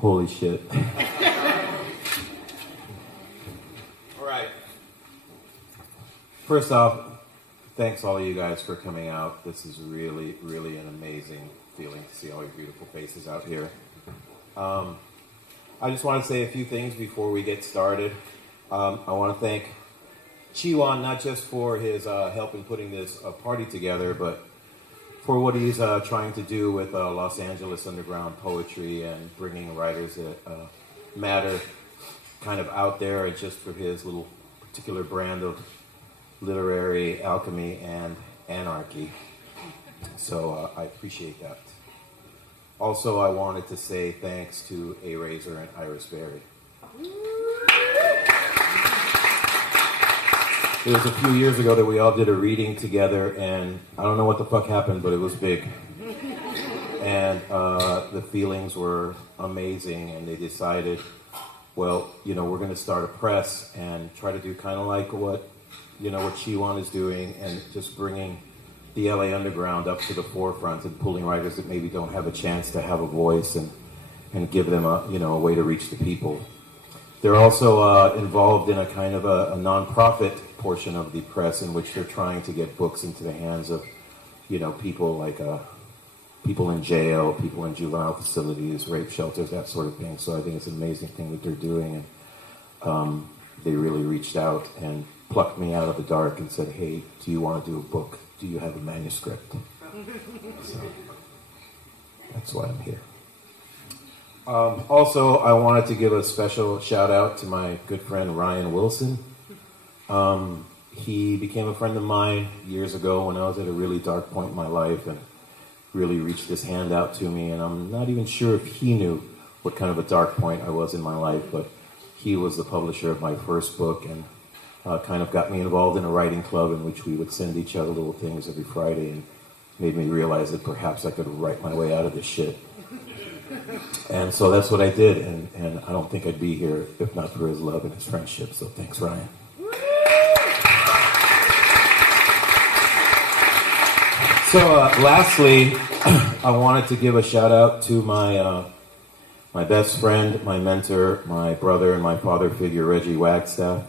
Holy shit. All right. First off, thanks all of you guys for coming out. This is really, really an amazing feeling to see all your beautiful faces out here. I just want to say a few things before we get started. I want to thank Chiwan, not just for his help in putting this party together, but for what he's trying to do with Los Angeles underground poetry and bringing writers that matter kind of out there, and just for his little particular brand of literary alchemy and anarchy. So I appreciate that. Also, I wanted to say thanks to A. Razor and Iris Berry. It was a few years ago that we all did a reading together, and I don't know what the fuck happened, but it was big. And the feelings were amazing, and they decided, well, you know, we're going to start a press and try to do kind of like what Chiwan is doing, and just bringing the LA Underground up to the forefront and pulling writers that maybe don't have a chance to have a voice, and give them a way to reach the people. They're also involved in a kind of a nonprofit portion of the press in which they're trying to get books into the hands of, people like people in jail, people in juvenile facilities, rape shelters, that sort of thing. So I think it's an amazing thing that they're doing. And they really reached out and plucked me out of the dark and said, hey, do you want to do a book? Do you have a manuscript? So that's why I'm here. Also, I wanted to give a special shout out to my good friend Ryan Wilson. He became a friend of mine years ago when I was at a really dark point in my life, and really reached his hand out to me. And I'm not even sure if he knew what kind of a dark point I was in my life, but he was the publisher of my first book, and kind of got me involved in a writing club in which we would send each other little things every Friday, and made me realize that perhaps I could write my way out of this shit. And so that's what I did, and I don't think I'd be here if not for his love and his friendship. So thanks, Ryan. So lastly, I wanted to give a shout out to my best friend, my mentor, my brother, and my father figure, Reggie Wagstaff.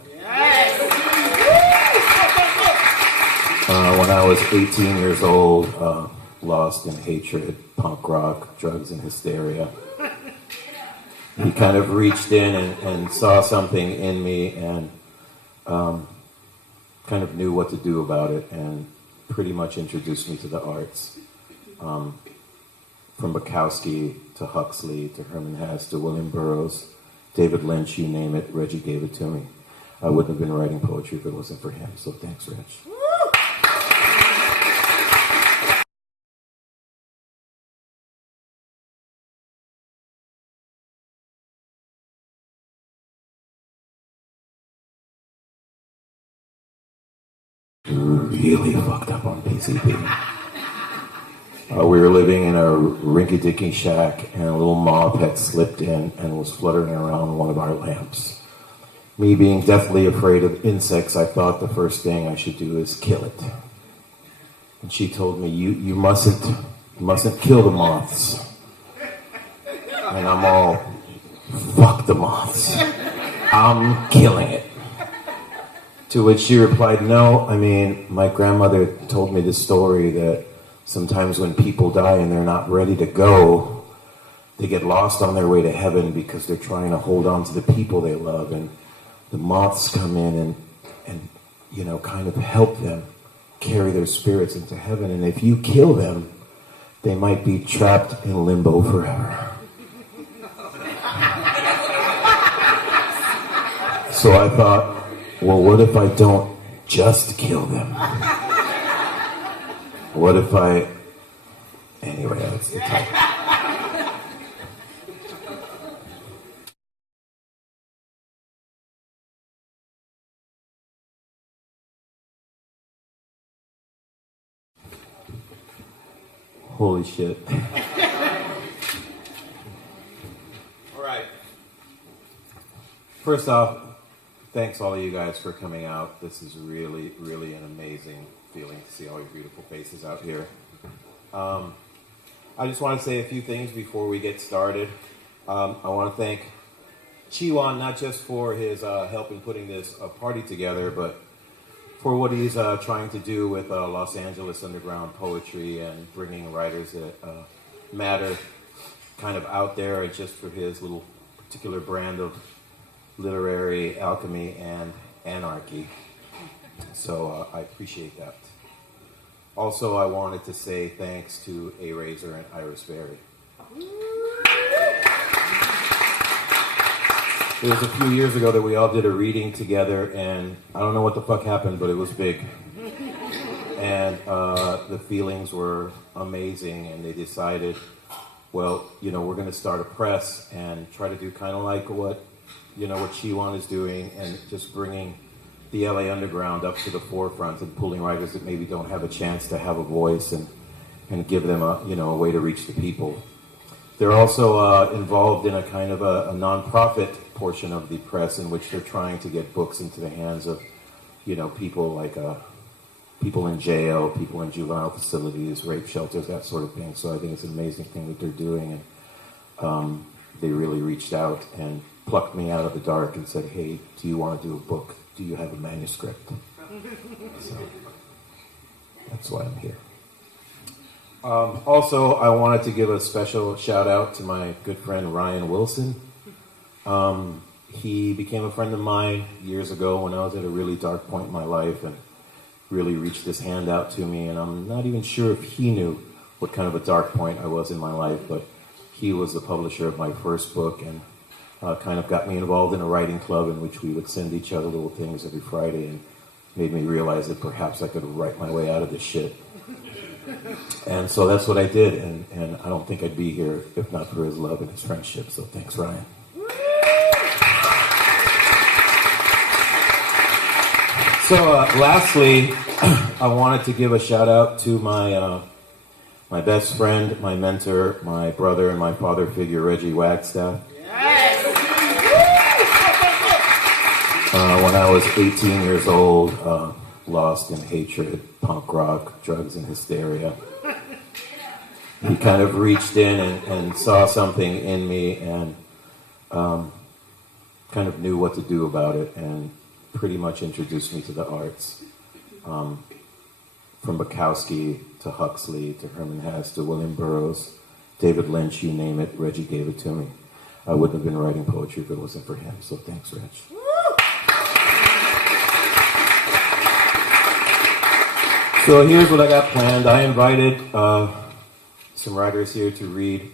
When I was 18 years old, lost in hatred, punk rock, drugs, and hysteria, he kind of reached in and saw something in me, and kind of knew what to do about it, and pretty much introduced me to the arts. From Bukowski to Huxley to Herman Hesse to William Burroughs, David Lynch, you name it, Reggie gave it to me. I wouldn't have been writing poetry if it wasn't for him, so thanks, Reg. Really fucked up on PCP. We were living in a rinky-dinky shack, and a little moth had slipped in and was fluttering around one of our lamps. Me being deathly afraid of insects, I thought the first thing I should do is kill it. And she told me, you mustn't kill the moths. And I'm all, fuck the moths. I'm killing it. To which she replied, no, I mean, my grandmother told me the story that sometimes when people die and they're not ready to go, they get lost on their way to heaven because they're trying to hold on to the people they love, and the moths come in and kind of help them carry their spirits into heaven. And if you kill them, they might be trapped in limbo forever. So I thought, well, what if I don't just kill them? What if I... Anyway, that's the title. Holy shit. All right. First off, thanks all of you guys for coming out. This is really, really an amazing feeling to see all your beautiful faces out here. I just want to say a few things before we get started. I want to thank Chiwan not just for his help in putting this party together, but for what he's trying to do with Los Angeles underground poetry and bringing writers that matter kind of out there, and just for his little particular brand of literary alchemy and anarchy. So I appreciate that. Also, I wanted to say thanks to A. Razor and Iris Berry. It was a few years ago that we all did a reading together, and I don't know what the fuck happened, but it was big. And the feelings were amazing, and they decided, well, we're going to start a press and try to do kind of like what Chiwan is doing, and just bringing the LA Underground up to the forefront and pulling writers that maybe don't have a chance to have a voice, and give them a way to reach the people. They're also involved in a kind of a nonprofit portion of the press in which they're trying to get books into the hands of, people like people in jail, people in juvenile facilities, rape shelters, that sort of thing. So I think it's an amazing thing that they're doing, and they really reached out and plucked me out of the dark and said, "Hey, do you want to do a book? Do you have a manuscript?" So that's why I'm here. Also, I wanted to give a special shout out to my good friend Ryan Wilson. He became a friend of mine years ago when I was at a really dark point in my life, and really reached his hand out to me. And I'm not even sure if he knew what kind of a dark point I was in my life, but he was the publisher of my first book, and kind of got me involved in a writing club in which we would send each other little things every Friday, and made me realize that perhaps I could write my way out of this shit. And so that's what I did, and I don't think I'd be here if not for his love and his friendship. So thanks, Ryan. So lastly, I wanted to give a shout out to my best friend, my mentor, my brother, and my father figure, Reggie Wagstaff. When I was 18 years old, lost in hatred, punk rock, drugs, and hysteria, he kind of reached in and saw something in me, and kind of knew what to do about it, and pretty much introduced me to the arts. From Bukowski to Huxley to Herman Hesse to William Burroughs, David Lynch, you name it, Reggie gave it to me. I wouldn't have been writing poetry if it wasn't for him, so thanks, Reg. So here's what I got planned. I invited some writers here to read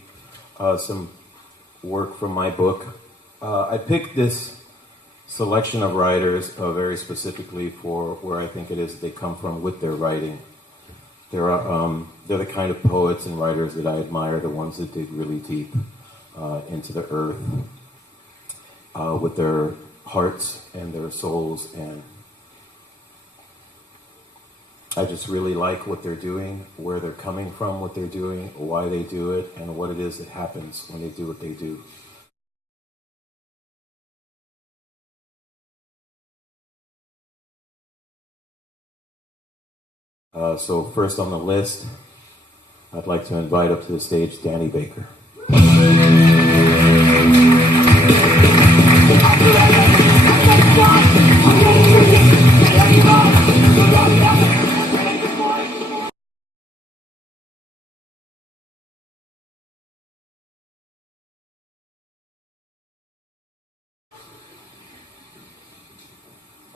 some work from my book. I picked this selection of writers very specifically for where I think it is that they come from with their writing. They're the kind of poets and writers that I admire, the ones that dig really deep into the earth with their hearts and their souls, and I just really like what they're doing, where they're coming from, what they're doing, why they do it, and what it is that happens when they do what they do. So first on the list, I'd like to invite up to the stage Danny Baker.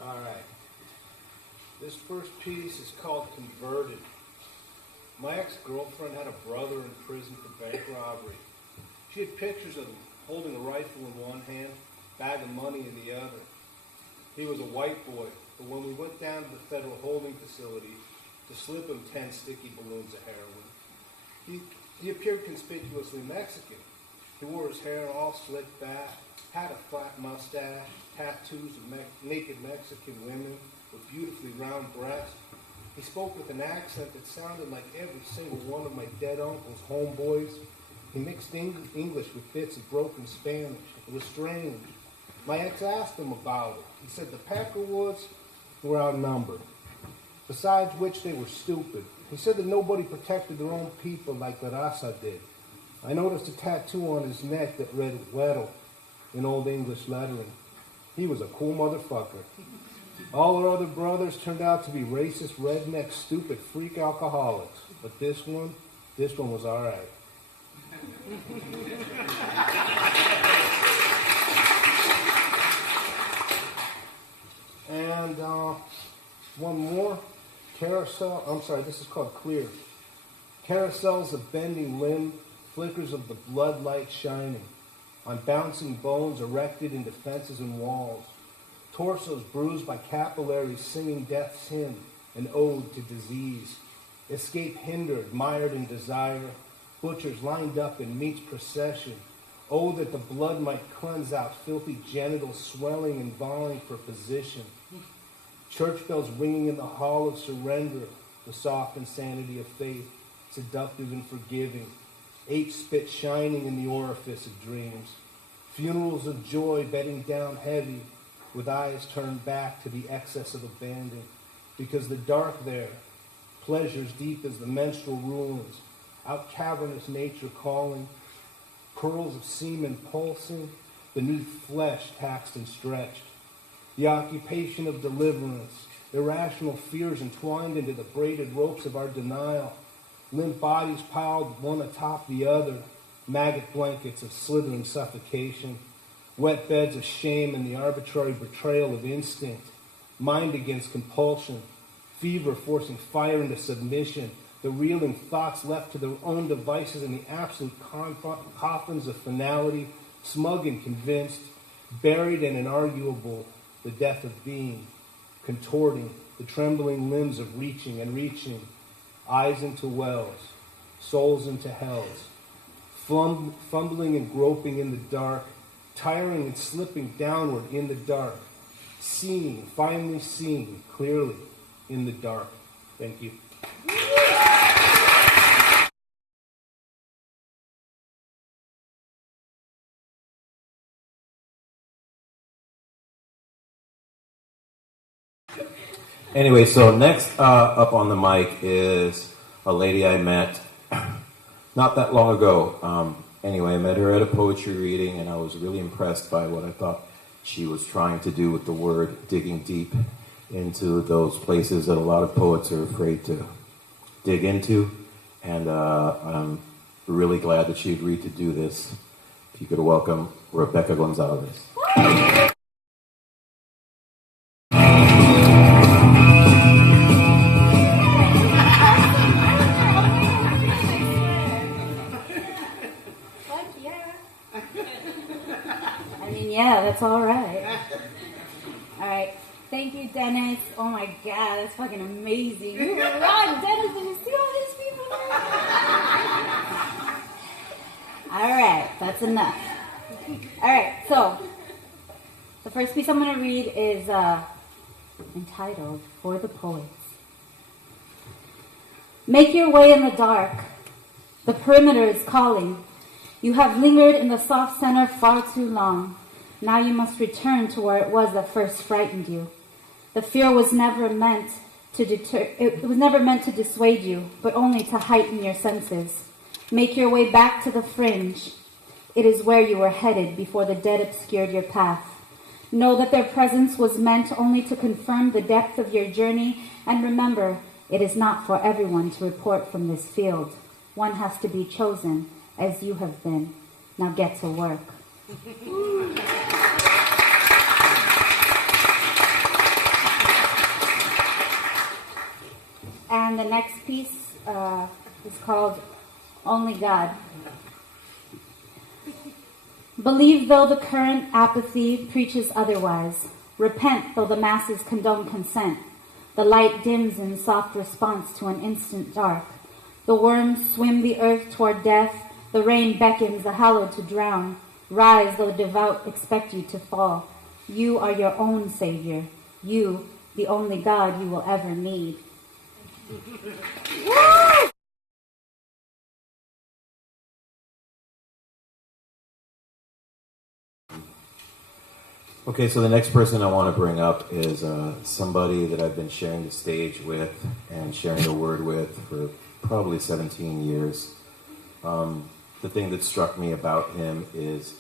All right. This first piece is called Converted. My ex-girlfriend had a brother in prison for bank robbery. She had pictures of him holding a rifle in one hand, bag of money in the other. He was a white boy, but when we went down to the federal holding facility to slip him 10 sticky balloons of heroin, he appeared conspicuously Mexican. He wore his hair all slicked back, had a flat mustache, tattoos of naked Mexican women with beautifully round breasts. He spoke with an accent that sounded like every single one of my dead uncle's homeboys. He mixed English with bits of broken Spanish. It was strange. My ex asked him about it. He said the Peckerwoods were outnumbered, besides which they were stupid. He said that nobody protected their own people like the Raza did. I noticed a tattoo on his neck that read Weddle in Old English lettering. He was a cool motherfucker. All our other brothers turned out to be racist, redneck, stupid, freak alcoholics. But this one was all right. And one more. Carousel. I'm sorry, this is called Clear. Carousels of bending limb, flickers of the blood light shining on bouncing bones erected into fences and walls. Torsos bruised by capillaries singing death's hymn, an ode to disease. Escape hindered, mired in desire. Butchers lined up in meat's procession. Oh, that the blood might cleanse out filthy genitals swelling and vying for position. Church bells ringing in the hall of surrender, the soft insanity of faith, seductive and forgiving. Eight spit shining in the orifice of dreams. Funerals of joy bedding down heavy, with eyes turned back to the excess of abandon. Because the dark there, pleasures deep as the menstrual ruins, out cavernous nature calling, pearls of semen pulsing, beneath flesh taxed and stretched. The occupation of deliverance, irrational fears entwined into the braided ropes of our denial, limp bodies piled one atop the other, maggot blankets of slithering suffocation, wet beds of shame and the arbitrary betrayal of instinct, mind against compulsion, fever forcing fire into submission, the reeling thoughts left to their own devices in the absolute coffins of finality, smug and convinced, buried and inarguable, the death of being, contorting, the trembling limbs of reaching and reaching, eyes into wells, souls into hells, fumbling and groping in the dark, tiring and slipping downward in the dark, seeing, finally seeing clearly in the dark. Thank you. Anyway, so next up on the mic is a lady I met not that long ago. Anyway, I met her at a poetry reading, and I was really impressed by what I thought she was trying to do with the word, digging deep into those places that a lot of poets are afraid to dig into. And I'm really glad that she agreed to do this. If you could welcome Rebecca Gonzalez. Yeah, that's all right. All right. Thank you, Dennis. Oh my God, that's fucking amazing. You were right, Dennis. Did you see all these people? All right, that's enough. All right, so the first piece I'm going to read is entitled "For the Poets." Make your way in the dark. The perimeter is calling. You have lingered in the soft center far too long. Now you must return to where it was that first frightened you. The fear was never meant to it was never meant to dissuade you, but only to heighten your senses. Make your way back to the fringe. It is where you were headed before the dead obscured your path. Know that their presence was meant only to confirm the depth of your journey, and remember, it is not for everyone to report from this field. One has to be chosen, as you have been. Now get to work. And the next piece is called Only God. Believe though the current apathy preaches otherwise. Repent though the masses condone consent. The light dims in soft response to an instant dark. The worms swim the earth toward death. The rain beckons the hallowed to drown. Rise though devout expect you to fall. You are your own savior. You, the only God you will ever need. Okay, so the next person I want to bring up is somebody that I've been sharing the stage with and sharing the word with for probably 17 years. the thing that struck me about him is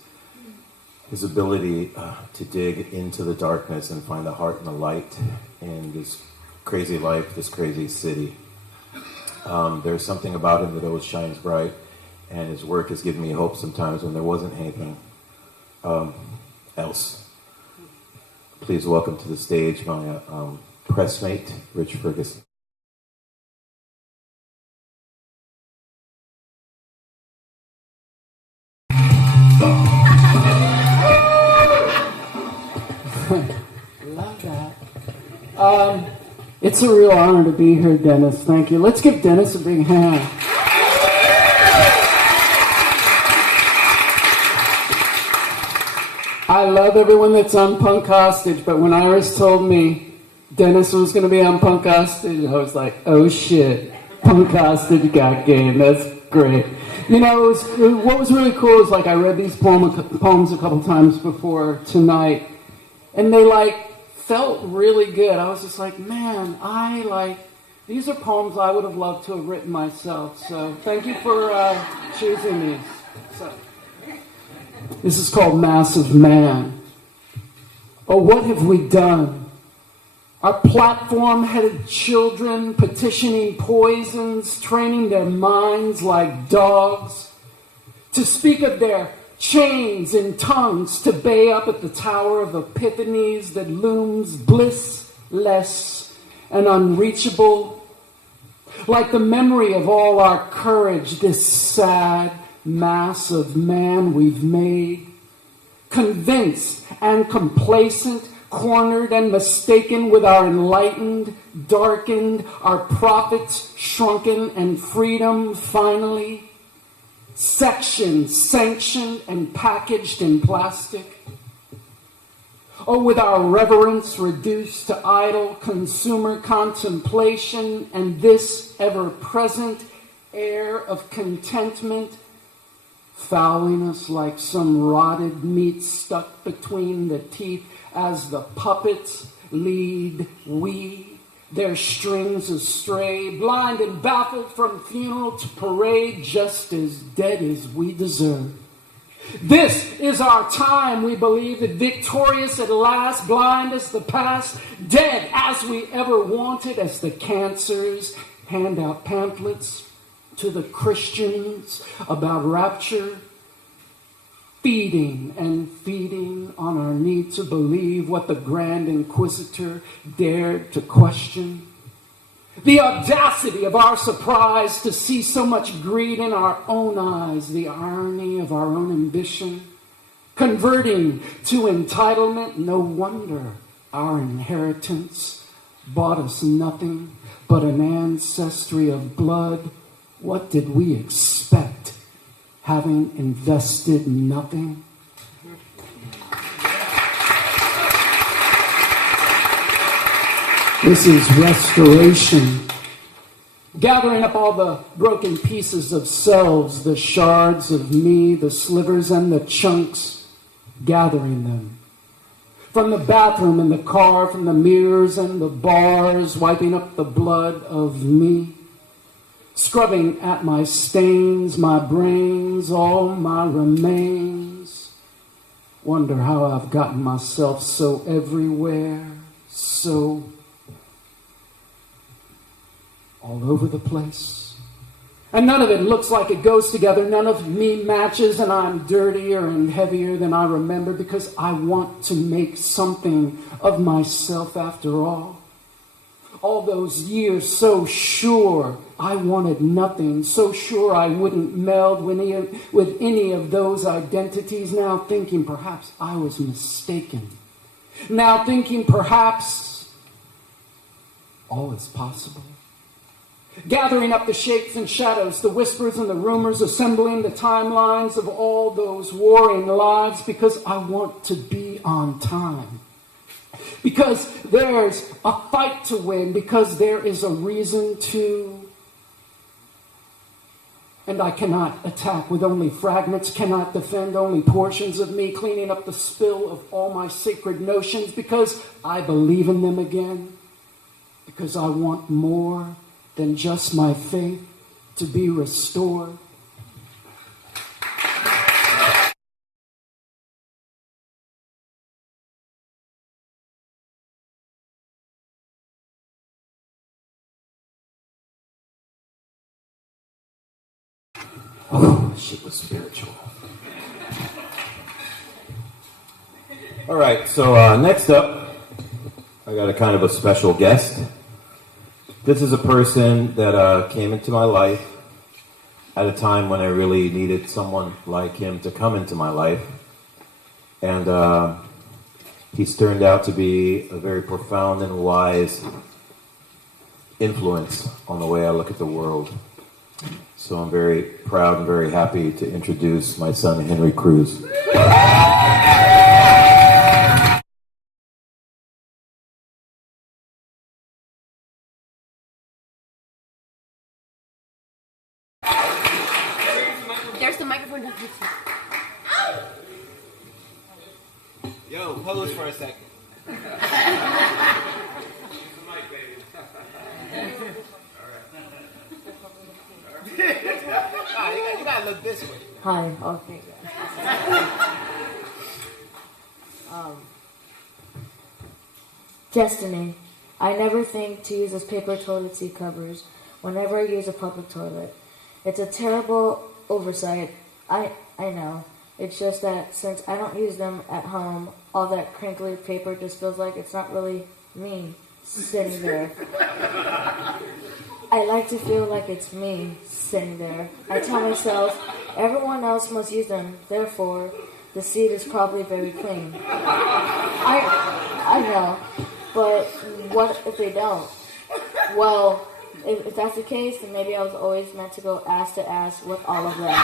his ability to dig into the darkness and find the heart and the light in this crazy life, this crazy city. There's something about him that always shines bright, and his work has given me hope sometimes when there wasn't anything else. Please welcome to the stage my pressmate, Rich Ferguson. Love that. It's a real honor to be here, Dennis. Thank you. Let's give Dennis a big hand. I love everyone that's on Punk Hostage, but when Iris told me Dennis was going to be on Punk Hostage, I was like, oh shit, Punk Hostage got game. That's great. You know, what was really cool is like I read these poems a couple times before tonight, and they felt really good. I was just like, man, these are poems I would have loved to have written myself. So thank you for choosing these. So, this is called Massive Man. Oh, what have we done? Our platform-headed children petitioning poisons, training their minds like dogs to speak of their chains and tongues to bay up at the tower of epiphanies that looms blissless and unreachable. Like the memory of all our courage, this sad mass of man we've made, convinced and complacent, cornered and mistaken with our enlightened, darkened, our profits shrunken, and freedom finally sectioned, sanctioned, and packaged in plastic. Oh, with our reverence reduced to idle consumer contemplation and this ever-present air of contentment fouling us like some rotted meat stuck between the teeth as the puppets lead we, their strings astray, blind and baffled from funeral to parade, just as dead as we deserve. This is our time, we believe, that victorious at last, blind as the past, dead as we ever wanted, as the cancers hand out pamphlets to the Christians about rapture, feeding and feeding on our need to believe what the Grand Inquisitor dared to question. The audacity of our surprise to see so much greed in our own eyes, the irony of our own ambition, converting to entitlement. No wonder our inheritance bought us nothing but an ancestry of blood. What did we expect, having invested nothing? This is restoration. Gathering up all the broken pieces of selves, the shards of me, the slivers and the chunks, gathering them. From the bathroom and the car, from the mirrors and the bars, wiping up the blood of me. Scrubbing at my stains, my brains, all my remains. Wonder how I've gotten myself so everywhere, so all over the place. And none of it looks like it goes together. None of me matches, and I'm dirtier and heavier than I remember because I want to make something of myself after all. All those years so sure I wanted nothing, so sure I wouldn't meld with any of those identities, now thinking perhaps I was mistaken. Now thinking perhaps all is possible. Gathering up the shapes and shadows, the whispers and the rumors, assembling the timelines of all those warring lives because I want to be on time. Because there's a fight to win, because there is a reason to. And I cannot attack with only fragments, cannot defend only portions of me, cleaning up the spill of all my sacred notions, because I believe in them again, because I want more than just my faith to be restored. Oh, shit was spiritual. All right, so next up, I got a kind of a special guest. This is a person that came into my life at a time when I really needed someone like him to come into my life. And he's turned out to be a very profound and wise influence on the way I look at the world. So I'm very proud and very happy to introduce my son, Henry Cruz. There's the microphone down here. Yo, pose for a second. You gotta look this way. Hi, okay. Destiny. I never think to use as paper toilet seat covers whenever I use a public toilet. It's a terrible oversight. I know. It's just that since I don't use them at home, all that crinkly paper just feels like it's not really me sitting there. I like to feel like it's me sitting there. I tell myself, everyone else must use them, therefore, the seat is probably very clean. I know, but what if they don't? Well, if that's the case, then maybe I was always meant to go ass to ass with all of them.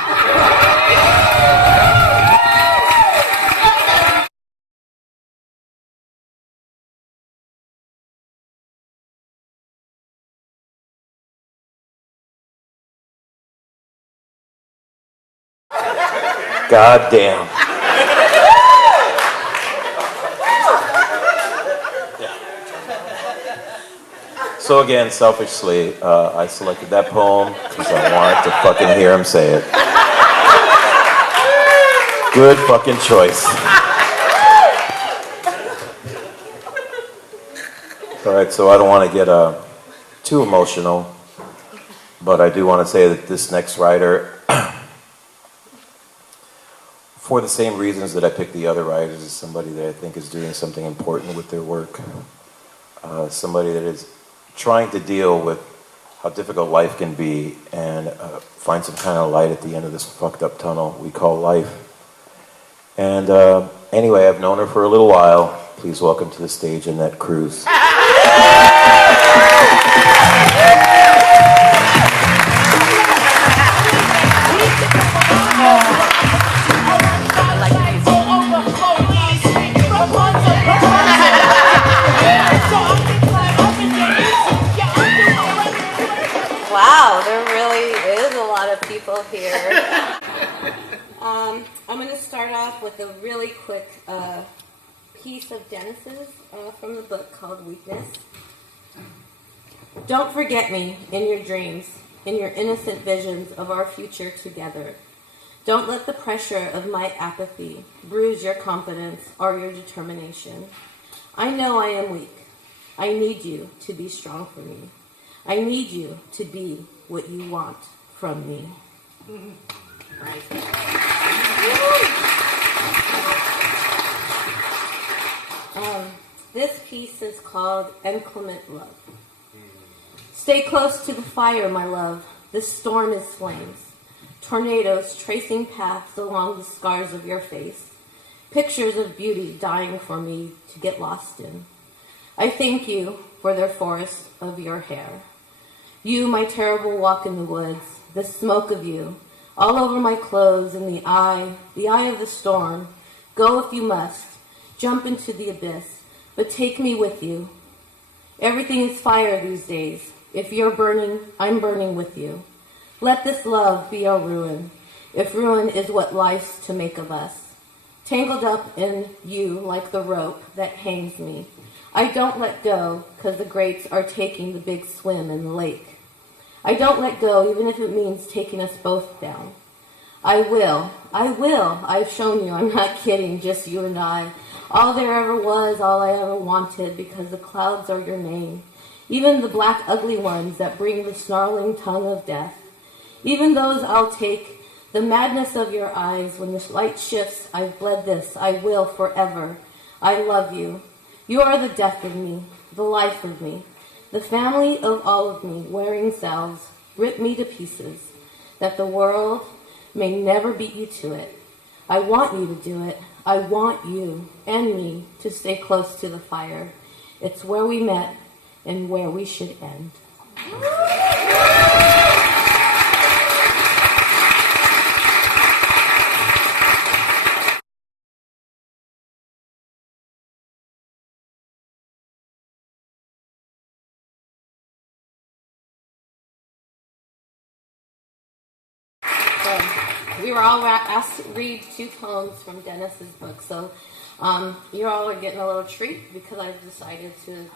God damn. So again, selfishly, I selected that poem because I wanted to fucking hear him say it. Good fucking choice. Alright, so I don't want to get too emotional, but I do want to say that this next writer, for the same reasons that I picked the other writers, is somebody that I think is doing something important with their work. Somebody that is trying to deal with how difficult life can be and find some kind of light at the end of this fucked up tunnel we call life. And anyway, I've known her for a little while. Please welcome to the stage Annette Cruz. Wow, there really is a lot of people here. I'm going to start off with a really quick piece of Dennis's from the book called Weakness. Don't forget me in your dreams, in your innocent visions of our future together. Don't let the pressure of my apathy bruise your confidence or your determination. I know I am weak. I need you to be strong for me. I need you to be what you want from me. This piece is called Inclement Love. Stay close to the fire, my love. This storm is flames. Tornadoes tracing paths along the scars of your face. Pictures of beauty dying for me to get lost in. I thank you for the forest of your hair. You, my terrible walk in the woods, the smoke of you, all over my clothes in the eye of the storm. Go if you must, jump into the abyss, but take me with you. Everything is fire these days. If you're burning, I'm burning with you. Let this love be our ruin, if ruin is what life's to make of us. Tangled up in you like the rope that hangs me. I don't let go because the greats are taking the big swim in the lake. I don't let go even if it means taking us both down. I will. I've shown you, I'm not kidding, just you and I. All there ever was, all I ever wanted, because the clouds are your name. Even the black ugly ones that bring the snarling tongue of death. Even those I'll take The madness of your eyes, when the light shifts, I've bled this, I will forever. I love you. You are the death of me, the life of me, the family of all of me, wearing cells, rip me to pieces, that the world may never beat you to it. I want you to do it. I want you and me to stay close to the fire. It's where we met and where we should end. We were all asked to read 2 poems from Dennis's book, so you all are getting a little treat because I've decided to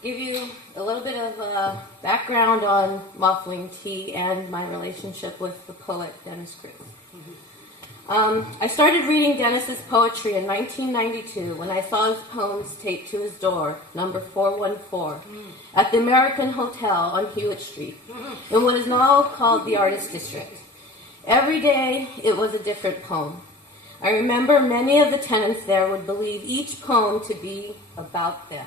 give you a little bit of background on Moth Wing Tea and my relationship with the poet Dennis Cruz. I started reading Dennis's poetry in 1992 when I saw his poems taped to his door, number 414, at the American Hotel on Hewitt Street, in what is now called the Artist District. Every day, it was a different poem. I remember many of the tenants there would believe each poem to be about them.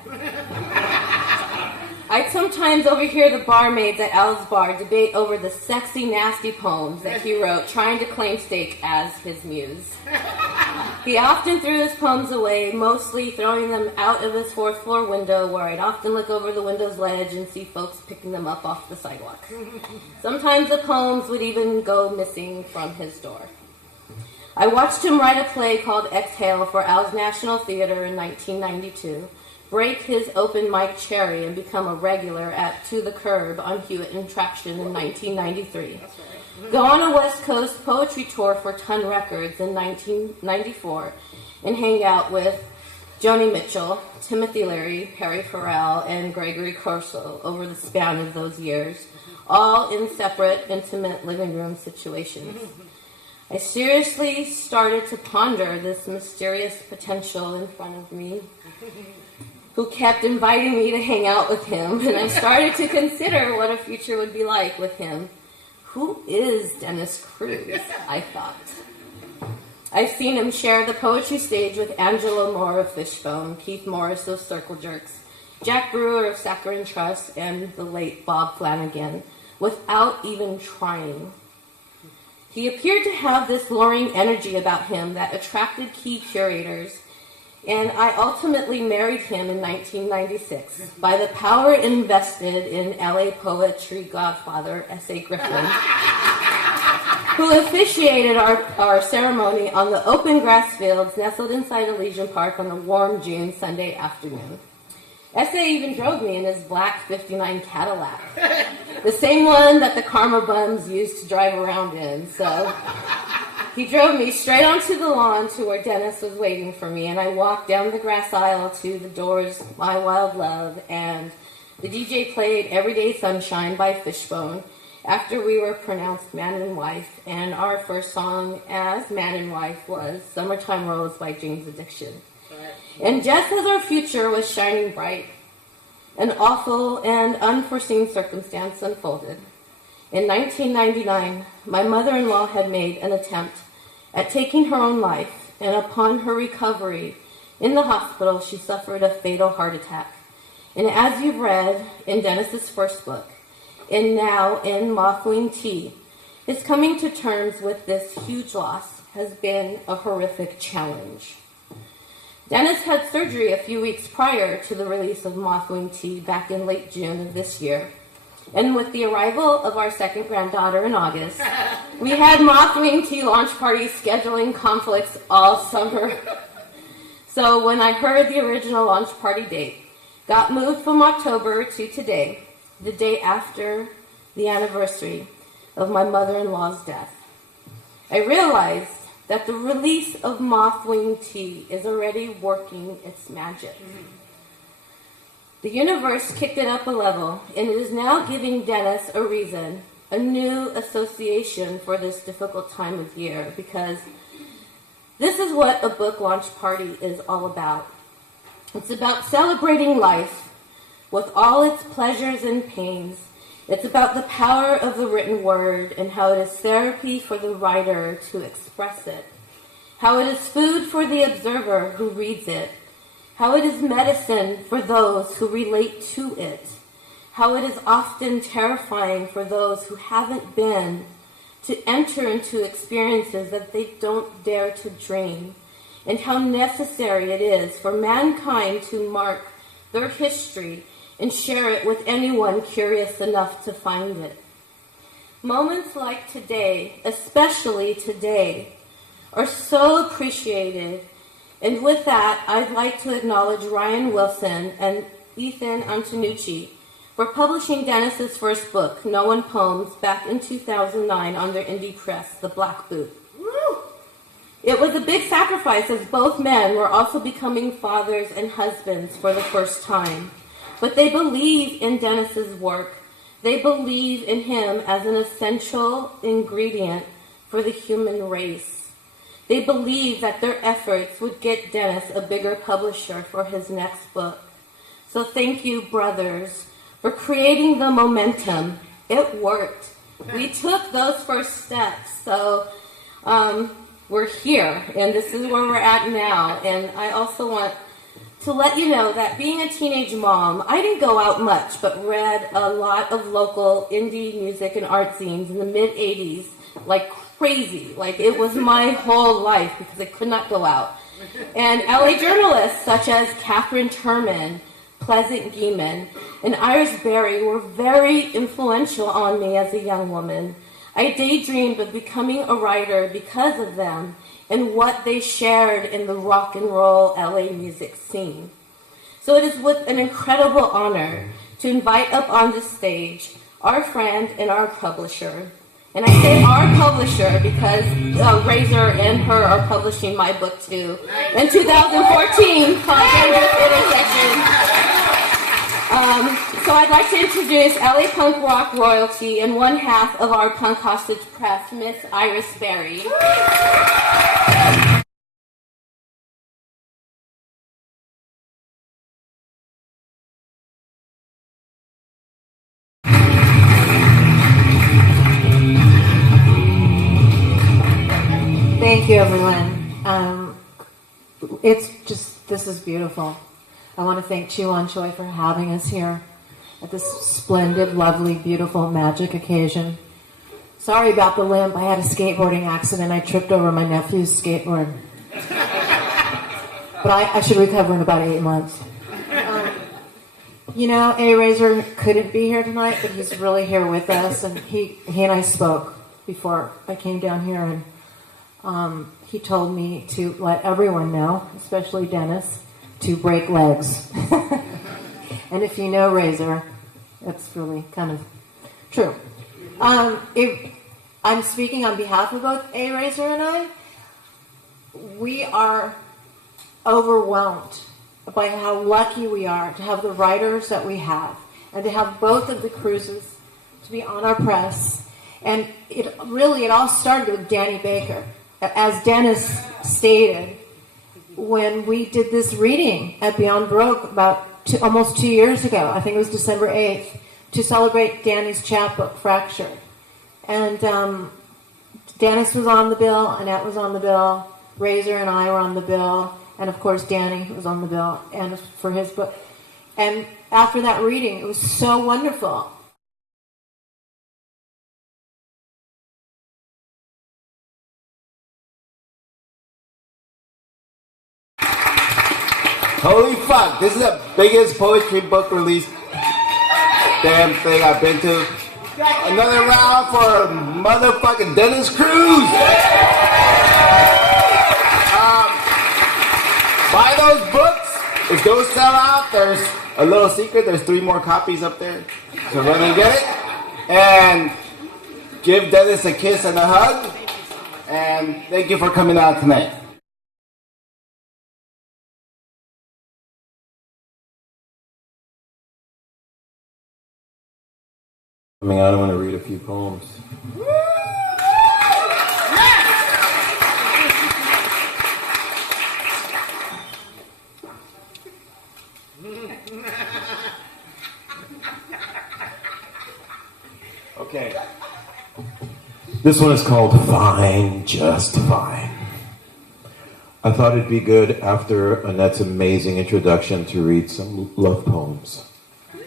I'd sometimes overhear the barmaids at Al's bar debate over the sexy, nasty poems that he wrote, trying to claim Steak as his muse. He often threw his poems away, mostly throwing them out of his 4th floor window, where I'd often look over the window's ledge and see folks picking them up off the sidewalk. Sometimes the poems would even go missing from his door. I watched him write a play called Exhale for Al's National Theater in 1992, break his open mic cherry and become a regular at To the Curb on Hewitt and Traction in 1993. Go on a West Coast poetry tour for Ton Records in 1994 and hang out with Joni Mitchell, Timothy Leary, Perry Farrell, and Gregory Corso over the span of those years, all in separate, intimate living room situations. I seriously started to ponder this mysterious potential in front of me, who kept inviting me to hang out with him, and I started to consider what a future would be like with him. Who is Dennis Cruz? I thought. I've seen him share the poetry stage with Angela Moore of Fishbone, Keith Morris of Circle Jerks, Jack Brewer of Saccharine Trust, and the late Bob Flanagan, without even trying. He appeared to have this luring energy about him that attracted key curators, and I ultimately married him in 1996 by the power invested in L.A. poetry godfather S.A. Griffin, who officiated our ceremony on the open grass fields nestled inside Elysian Park on a warm June Sunday afternoon. S.A. even drove me in his black 59 Cadillac, the same one that the Karma Bums used to drive around in, so he drove me straight onto the lawn to where Dennis was waiting for me, and I walked down the grass aisle to the Doors' My Wild Love, and the DJ played Everyday Sunshine by Fishbone after we were pronounced man and wife, and our first song as man and wife was Summertime Rose by Jane's Addiction. And just as our future was shining bright, an awful and unforeseen circumstance unfolded. In 1999, my mother-in-law had made an attempt at taking her own life, and upon her recovery in the hospital, she suffered a fatal heart attack. And as you've read in Dennis's first book, and now in Moth Wing Tea, his coming to terms with this huge loss has been a horrific challenge. Dennis had surgery a few weeks prior to the release of Moth Wing Tea back in late June of this year. And with the arrival of our second granddaughter in August, we had Moth Wing Tea launch party scheduling conflicts all summer. So when I heard the original launch party date got moved from October to today, the day after the anniversary of my mother-in-law's death, I realized that the release of Moth Wing Tea is already working its magic. The universe kicked it up a level, and it is now giving Dennis a reason, a new association for this difficult time of year, because this is what a book launch party is all about. It's about celebrating life with all its pleasures and pains, It's about the power of the written word and how it is therapy for the writer to express it, how it is food for the observer who reads it, how it is medicine for those who relate to it, how it is often terrifying for those who haven't been to enter into experiences that they don't dare to dream, and how necessary it is for mankind to mark their history and share it with anyone curious enough to find it. Moments like today, especially today, are so appreciated. And with that, I'd like to acknowledge Ryan Wilson and Ethan Antonucci for publishing Dennis's first book, No One Poems, back in 2009 on their indie press, The Black Boot. It was a big sacrifice as both men were also becoming fathers and husbands for the first time. But they believe in Dennis's work. They believe in him as an essential ingredient for the human race. They believe that their efforts would get Dennis a bigger publisher for his next book. So thank you, brothers, for creating the momentum. It worked. We took those first steps. So we're here, and this is where we're at now. And I also want to let you know that being a teenage mom, I didn't go out much, but read a lot of local indie music and art zines in the mid-'80s, like crazy. Like, it was my whole life because I could not go out. And LA journalists such as Catherine Turman, Pleasant Geeman, and Iris Berry were very influential on me as a young woman. I daydreamed of becoming a writer because of them and what they shared in the rock and roll LA music scene. So it is with an incredible honor to invite up on the stage our friend and our publisher. And I say our publisher because Razor and her are publishing my book too in 2014 called Dangerous Intersection. So I'd like to introduce LA punk rock royalty and one half of our punk hostage press, Miss Iris Berry. Thank you, everyone. This is beautiful. I want to thank Chiwon Choi for having us here at this splendid, lovely, beautiful, magic occasion. Sorry about the limp. I had a skateboarding accident. I tripped over my nephew's skateboard. But I should recover in about 8 months. A Razor couldn't be here tonight, but he's really here with us. And he and I spoke before I came down here, and he told me to let everyone know, especially Dennis, to break legs. And if you know Razor, that's really kind of true. I'm speaking on behalf of both A. Razor and I. We are overwhelmed by how lucky we are to have the writers that we have and to have both of the Cruzes to be on our press. And it all started with Danny Baker. As Dennis stated, when we did this reading at Beyond Broke about almost 2 years ago, I think it was December 8th, to celebrate Danny's chapbook, Fracture. And Dennis was on the bill, Annette was on the bill, Razor and I were on the bill, and of course Danny was on the bill and for his book. And after that reading, it was so wonderful. Holy fuck, this is the biggest poetry book release damn thing I've been to. Another round for motherfucking Dennis Cruz. Buy those books. If those sell out, there's a little secret. There's 3 more copies up there. So run and get it. And give Dennis a kiss and a hug. And thank you for coming out tonight. Coming out, I want to read a few poems. Okay. This one is called Fine, Just Fine. I thought it'd be good after Annette's amazing introduction to read some love poems. I'm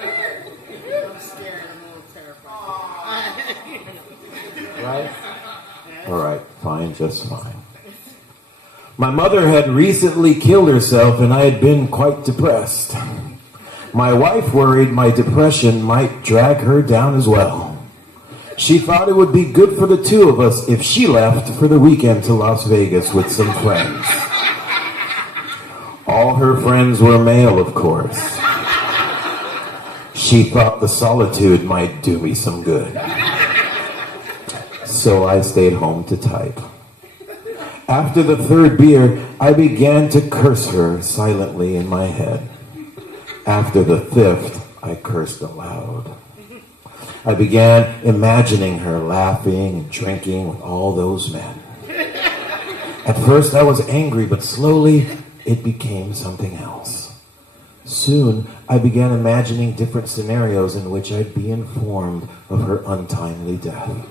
scared. I'm a little terrified. Right? All right, fine, just fine. My mother had recently killed herself and I had been quite depressed. My wife worried my depression might drag her down as well. She thought it would be good for the two of us if she left for the weekend to Las Vegas with some friends. All her friends were male, of course. She thought the solitude might do me some good. So I stayed home to type. After the third beer, I began to curse her silently in my head. After the fifth, I cursed aloud. I began imagining her laughing and drinking with all those men. At first I was angry, but slowly it became something else. Soon I began imagining different scenarios in which I'd be informed of her untimely death.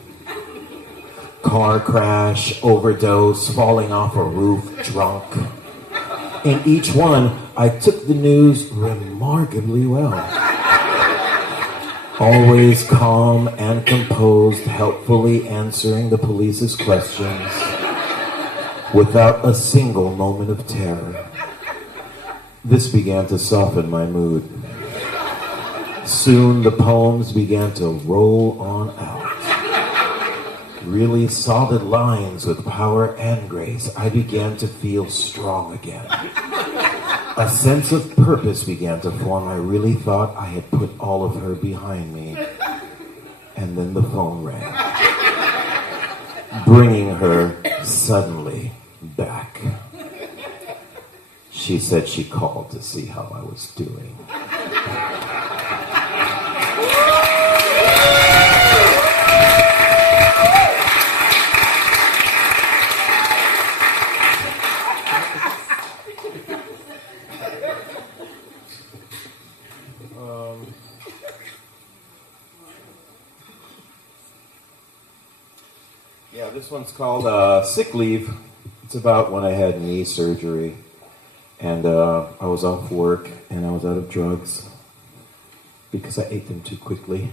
Car crash, overdose, falling off a roof, drunk. In each one, I took the news remarkably well. Always calm and composed, helpfully answering the police's questions without a single moment of terror. This began to soften my mood. Soon the poems began to roll on out. Really solid lines with power and grace. I began to feel strong again. A sense of purpose began to form. I really thought I had put all of her behind me. And then the phone rang, bringing her suddenly back. She said she called to see how I was doing. Yeah, this one's called Sick Leave. It's about when I had knee surgery and I was off work and I was out of drugs because I ate them too quickly.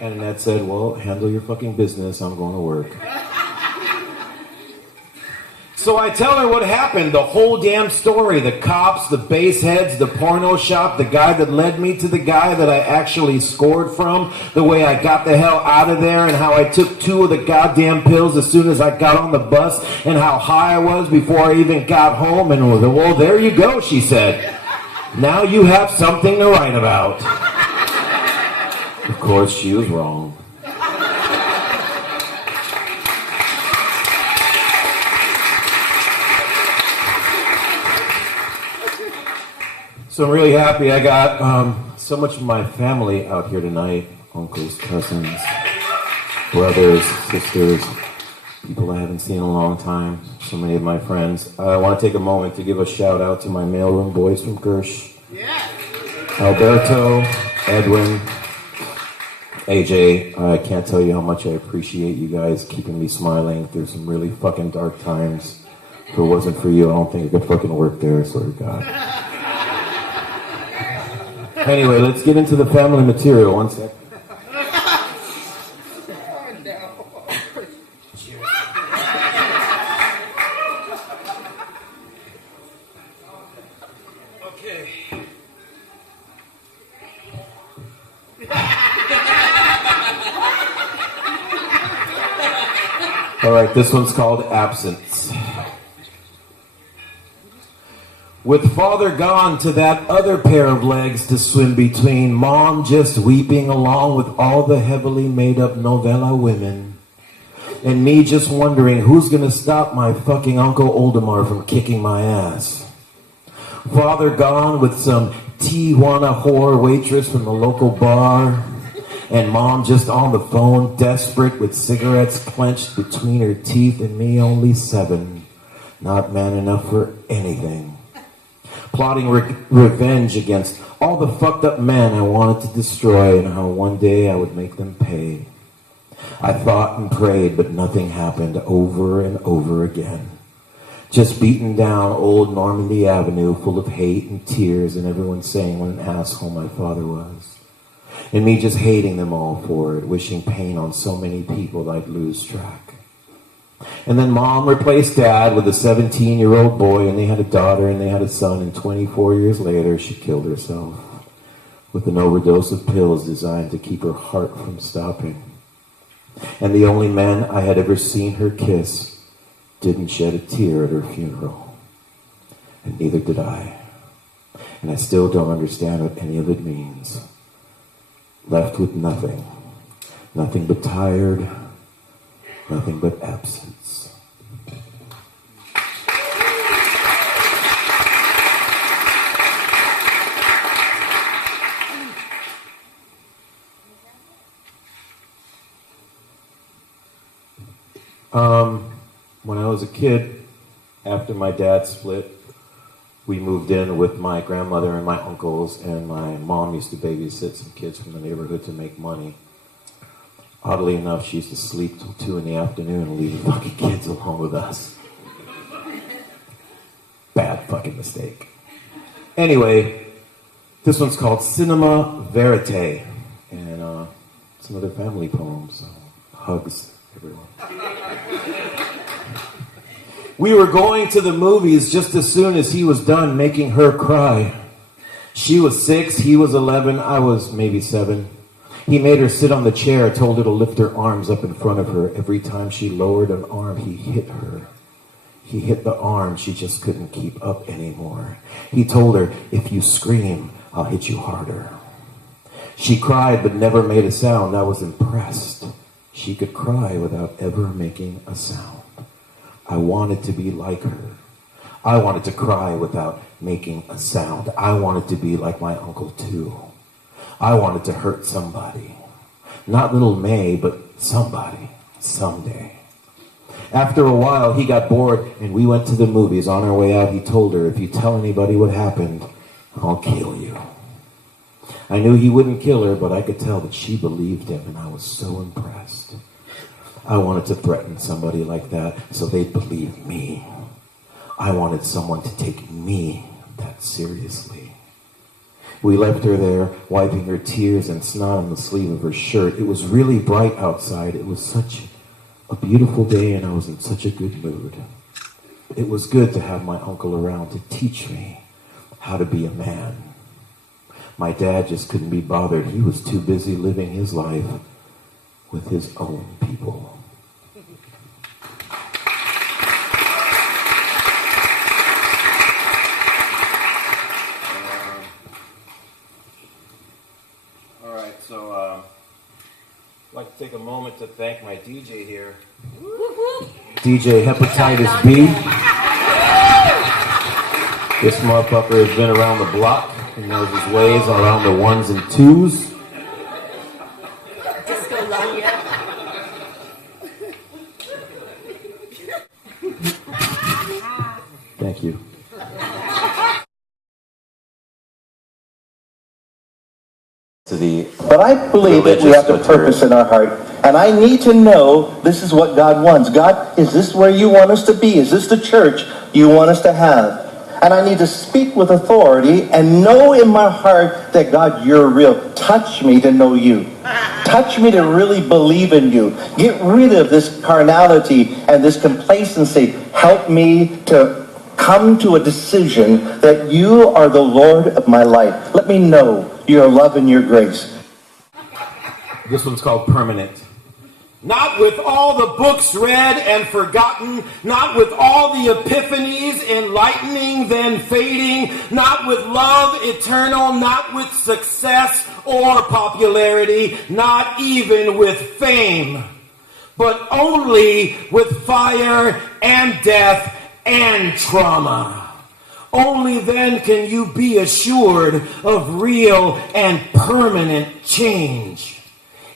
And Annette said, well, handle your fucking business, I'm going to work. So I tell her what happened, the whole damn story, the cops, the bass heads, the porno shop, the guy that led me to the guy that I actually scored from, the way I got the hell out of there, and how I took 2 of the goddamn pills as soon as I got on the bus, and how high I was before I even got home, and well, there you go, she said. Now you have something to write about. Of course, she was wrong. So I'm really happy. I got so much of my family out here tonight. Uncles, cousins, brothers, sisters, people I haven't seen in a long time. So many of my friends. I want to take a moment to give a shout out to my mailroom boys from Gersh. Yeah. Alberto, Edwin, AJ. I can't tell you how much I appreciate you guys keeping me smiling through some really fucking dark times. If it wasn't for you, I don't think I could fucking work there, I swear to God. Anyway, let's get into the family material. One sec. Okay. All right, this one's called Absence. With father gone to that other pair of legs to swim between, mom just weeping along with all the heavily made up novella women, and me just wondering who's gonna stop my fucking Uncle Oldemar from kicking my ass. Father gone with some Tijuana whore waitress from the local bar, and mom just on the phone, desperate with cigarettes clenched between her teeth, and me only 7, not man enough for anything. plotting revenge against all the fucked up men I wanted to destroy and how one day I would make them pay. I thought and prayed, but nothing happened over and over again. Just beaten down old Normandy Avenue full of hate and tears and everyone saying what an asshole my father was. And me just hating them all for it, wishing pain on so many people that I'd lose track. And then Mom replaced Dad with a 17-year-old boy, and they had a daughter and they had a son, and 24 years later she killed herself with an overdose of pills designed to keep her heart from stopping. And the only man I had ever seen her kiss didn't shed a tear at her funeral. And neither did I. And I still don't understand what any of it means. Left with nothing. Nothing but tired. Nothing but absence. When I was a kid, after my dad split, we moved in with my grandmother and my uncles, and my mom used to babysit some kids from the neighborhood to make money. Oddly enough, she used to sleep till 2 in the afternoon and leave the fucking kids alone with us. Bad fucking mistake. Anyway, this one's called Cinema Verite, and some other family poems. So hugs, everyone. We were going to the movies just as soon as he was done making her cry. She was 6, he was 11, I was maybe 7. He made her sit on the chair, told her to lift her arms up in front of her. Every time she lowered an arm, he hit her. He hit the arm, she just couldn't keep up anymore. He told her, if you scream, I'll hit you harder. She cried but never made a sound. I was impressed. She could cry without ever making a sound. I wanted to be like her. I wanted to cry without making a sound. I wanted to be like my uncle too. I wanted to hurt somebody. Not little May, but somebody, someday. After a while, he got bored and we went to the movies. On our way out, he told her, if you tell anybody what happened, I'll kill you. I knew he wouldn't kill her, but I could tell that she believed him, and I was so impressed. I wanted to threaten somebody like that so they'd believe me. I wanted someone to take me that seriously. We left her there, wiping her tears and snot on the sleeve of her shirt. It was really bright outside. It was such a beautiful day, and I was in such a good mood. It was good to have my uncle around to teach me how to be a man. My dad just couldn't be bothered. He was too busy living his life with his own people. I'd like to take a moment to thank my DJ here. DJ Hepatitis B. This motherfucker has been around the block. He knows his ways around the 1s and 2s. Disco Lanya. Thank you. But I believe that we have a purpose in our heart, and I need to know this is what God wants. God, is this where you want us to be? Is this the church you want us to have? And I need to speak with authority and know in my heart that, God, you're real. Touch me to know you. Touch me to really believe in you. Get rid of this carnality and this complacency. Help me to come to a decision that you are the Lord of my life. Let me know your love and your grace. This one's called Permanent. Not with all the books read and forgotten, not with all the epiphanies enlightening then fading, not with love eternal, not with success or popularity, not even with fame, but only with fire and death and trauma. Only then can you be assured of real and permanent change.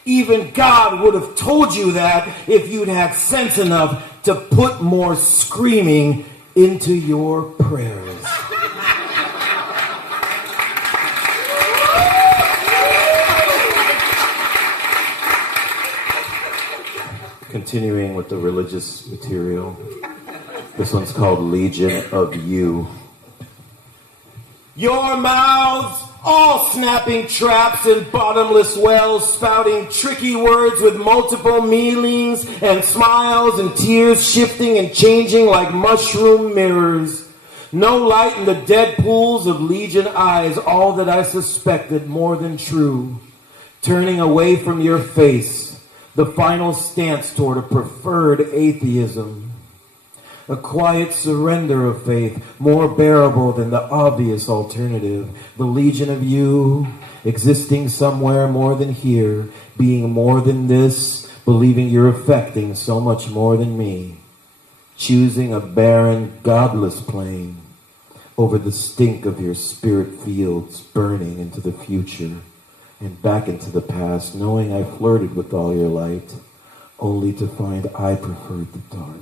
Even God would have told you that if you'd had sense enough to put more screaming into your prayers. continuing with the religious material. This one's called Legion of You. Your mouths, all snapping traps and bottomless wells, spouting tricky words with multiple meanings and smiles and tears shifting and changing like mushroom mirrors. No light in the dead pools of legion eyes, all that I suspected more than true. Turning away from your face, the final stance toward a preferred atheism. A quiet surrender of faith, more bearable than the obvious alternative. The legion of you, existing somewhere more than here, being more than this, believing you're affecting so much more than me. Choosing a barren, godless plain over the stink of your spirit fields, burning into the future and back into the past, knowing I flirted with all your light, only to find I preferred the dark.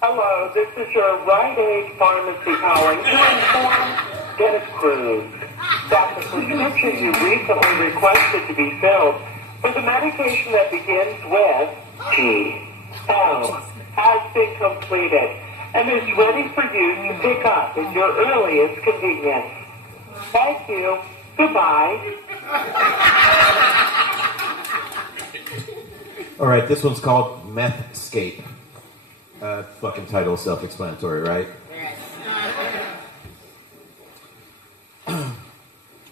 Hello, this is your Rite Aid pharmacy calling to inform Dennis Cruz that the prescription you recently requested to be filled for the medication that begins with T-L has been completed and is ready for you to pick up at your earliest convenience. Thank you. Goodbye. All right, this one's called Methscape. Fucking title, self-explanatory, right?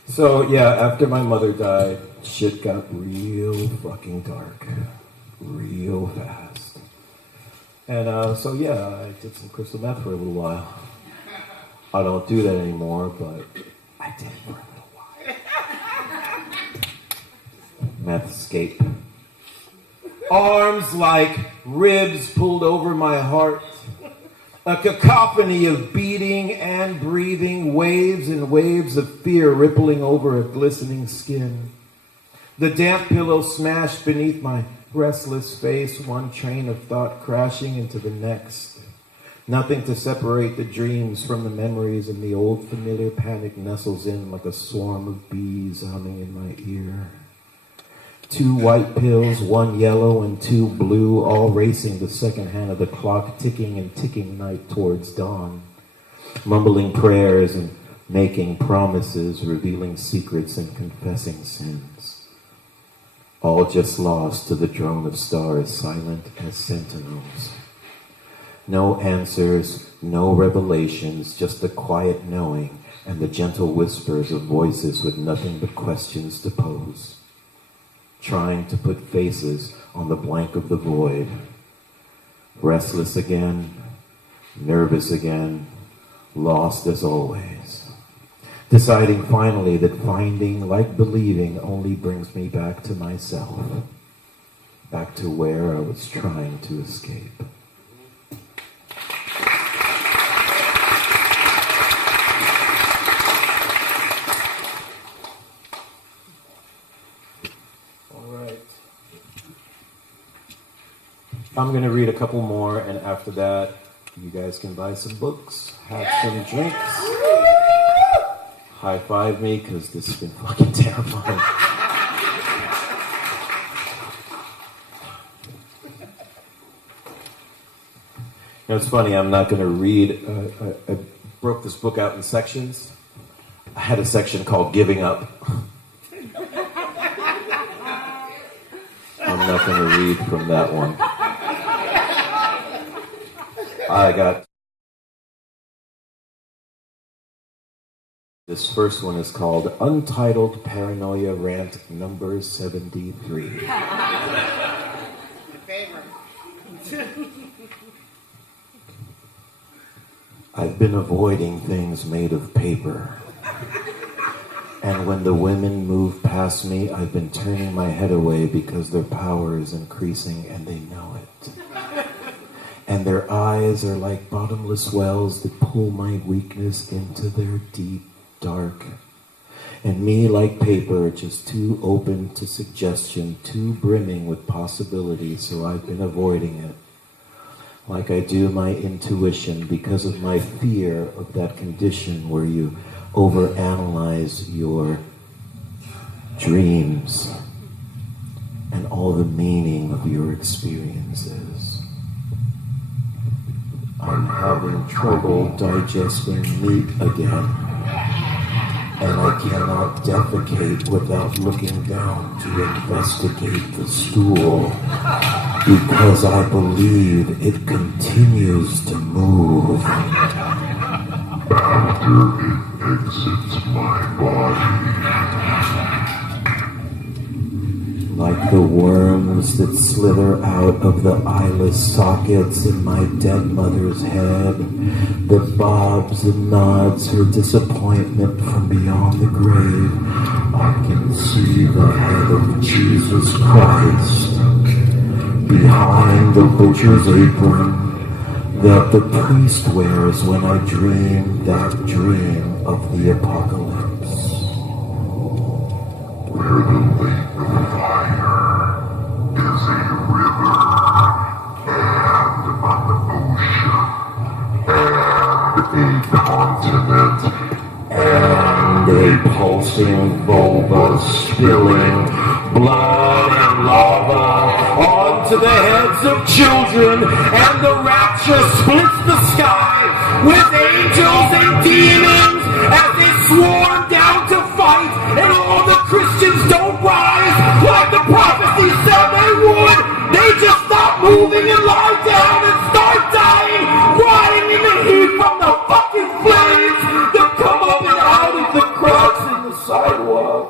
So, yeah, after my mother died, shit got real fucking dark. Real fast. And so, yeah, I did some crystal meth for a little while. I don't do that anymore, but I did for a little while. Methscape. Arms like ribs pulled over my heart. A cacophony of beating and breathing, waves and waves of fear rippling over a glistening skin. The damp pillow smashed beneath my restless face, one train of thought crashing into the next. Nothing to separate the dreams from the memories, and the old familiar panic nestles in like a swarm of bees humming in my ear. 2 white pills, 1 yellow and 2 blue, all racing the second hand of the clock, ticking and ticking night towards dawn. Mumbling prayers and making promises, revealing secrets and confessing sins. All just lost to the drone of stars, silent as sentinels. No answers, no revelations, just the quiet knowing and the gentle whispers of voices with nothing but questions to pose. Trying to put faces on the blank of the void. Restless again, nervous again, lost as always. Deciding finally that finding, like believing, only brings me back to myself. Back to where I was trying to escape. I'm going to read a couple more, and after that, you guys can buy some books, have some drinks, high-five me, because this has been fucking terrifying. You know, it's funny, I'm not going to read, I broke this book out in sections. I had a section called Giving Up. I'm not going to read from that one. I got this first one is called Untitled Paranoia Rant number 73. I've been avoiding things made of paper. And when the women move past me, I've been turning my head away because their power is increasing and they know it. And their eyes are like bottomless wells that pull my weakness into their deep dark. And me like paper, just too open to suggestion, too brimming with possibility, so I've been avoiding it. like I do my intuition, because of my fear of that condition where you overanalyze your dreams and all the meaning of your experiences. I'm having trouble digesting meat again, and I cannot defecate without looking down to investigate the stool, because I believe it continues to move after it exits my body. Like the worms that slither out of the eyeless sockets in my dead mother's head, that bobs and nods her disappointment from beyond the grave, I can see the head of Jesus Christ behind the butcher's apron that the priest wears when I dream that dream of the apocalypse. Where the lake of fire is a river and an ocean and a continent and a pulsing vulva spilling blood and lava onto the heads of children, and the rapture splits the sky with angels and demons as they swarm down to fight, and all the Christians don't rise like the prophecy said they would. They just stop moving and lie down and start dying, rotting in the heat from the fucking flames that come up and out of the cracks in the sidewalk.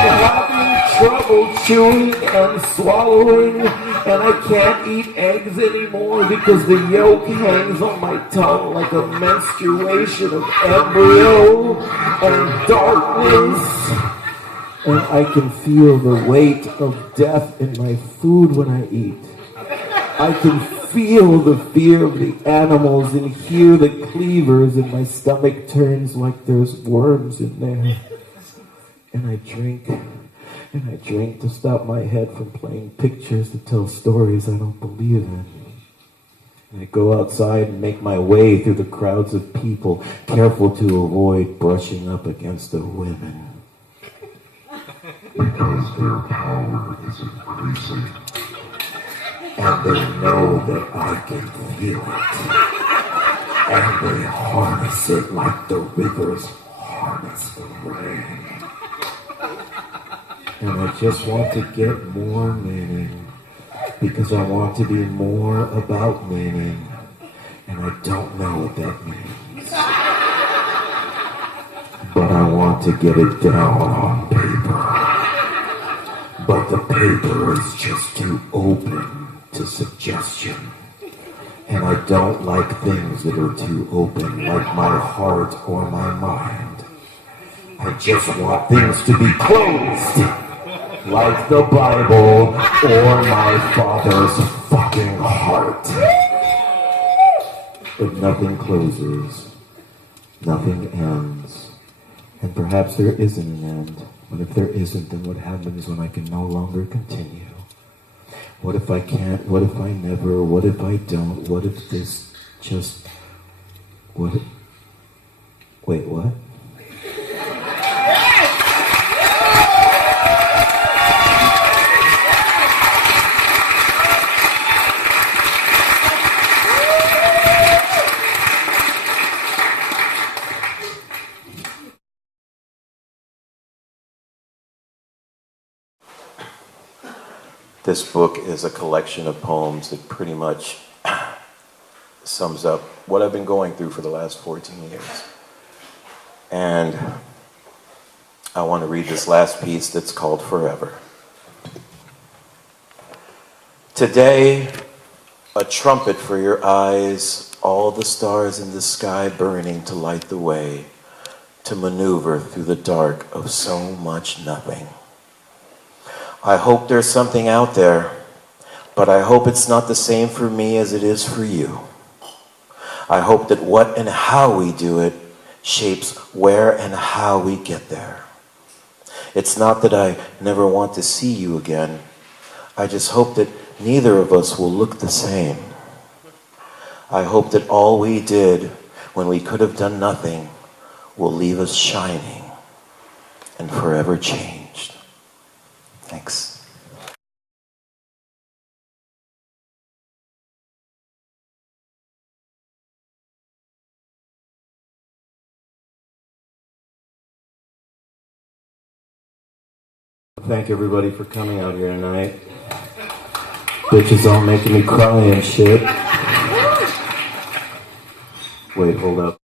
I'm having trouble chewing and swallowing, and I can't eat eggs anymore because the yolk hangs on my tongue like a menstruation of embryo and darkness. And I can feel the weight of death in my food when I eat. I can feel the fear of the animals and hear the cleavers, and my stomach turns like there's worms in there. And I drink to stop my head from playing pictures that tell stories I don't believe in. And I go outside and make my way through the crowds of people, careful to avoid brushing up against the women. Because their power is increasing. And they know that I can feel it. And they harness it like the rivers harness the rain. And I just want to get more meaning, because I want to be more about meaning, and I don't know what that means. But I want to get it down on paper. But the paper is just too open to suggestion. And I don't like things that are too open, like my heart or my mind. I just want things to be closed. Like the Bible or my father's fucking heart. If nothing closes, nothing ends. And perhaps there isn't an end. But if there isn't, then what happens when I can no longer continue? What if I can't? What if I never? What if I don't? What if this just... What if... Wait, what? This book is a collection of poems that pretty much sums up what I've been going through for the last 14 years. And I want to read this last piece that's called Forever. Today, a trumpet for your eyes, all the stars in the sky burning to light the way, to maneuver through the dark of so much nothing. I hope there's something out there, but I hope it's not the same for me as it is for you. I hope that what and how we do it shapes where and how we get there. It's not that I never want to see you again. I just hope that neither of us will look the same. I hope that all we did when we could have done nothing will leave us shining and forever changed. Thanks. Thank everybody for coming out here tonight. Bitches all making me cry and shit. Wait, hold up.